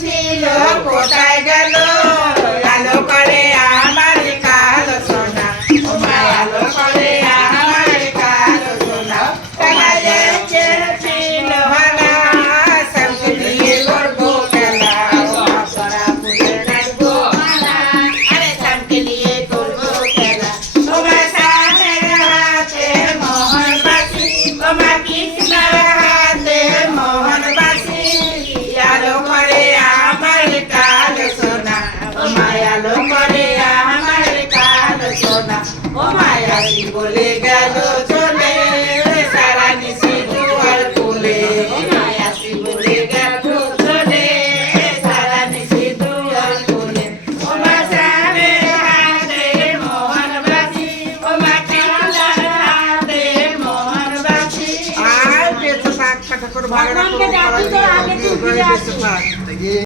ছিল কোথায় গেল আলো করে আমার কালো সোনা ও মা আলো করে আমার কালো সোনা কালে ছিল না সঙ্গে দিয়ে করবো খেলা পরা ফুলে রাখবো মালা আরে সঙ্গে দিয়ে করবো খেলা ও মা সাথের হাতে মোহন বাসি ও মা কৃষ্ণের হাতে মোহন বাসি আলো করে আমার কালো সোনা ও মায়ালো করে আমার কালো সোনা ও মায়াসি বলে গেল চলে সারা নিশি দুয়ার খুলে ও মায়াসি বলে গেল চলে সারা নিশি দুয়ার খুলে ও মা সাথের হাতে মোহন বাসি ও মা কৃষ্ণের হাতে মোহন বাসি আর বেঁচে থাক ঠাকুর ভালো ভগবানকে ডাকি তো আগে তুই ফিরে আসিস।